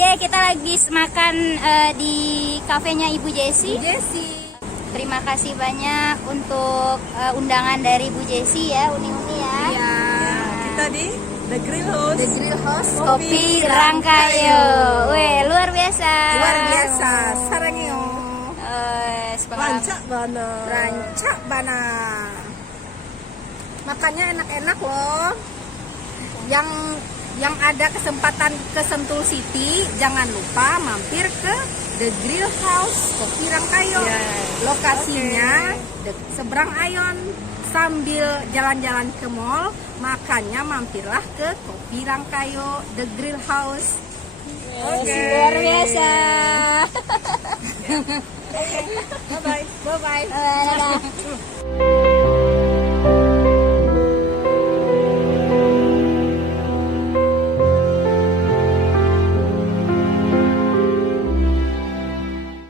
Ya, kita lagi makan di kafenya Ibu Jessi. Terima kasih banyak untuk undangan dari Bu Jessi ya, uni-uni ya. Iya. Kita di The Grill House. The Grill House Kopi Rangkayo. Weh, luar biasa. Luar biasa. Sarangyo. Rancak Rancak bana. Makannya enak-enak loh. Yang ada kesempatan ke Sentul City, jangan lupa mampir ke The Grill House Kopi Rangkayo. Lokasinya seberang Ayon. Sambil jalan-jalan ke mall, makannya mampirlah ke Kopi Rangkayo The Grill House. Luar biasa. Bye bye. Bye-bye.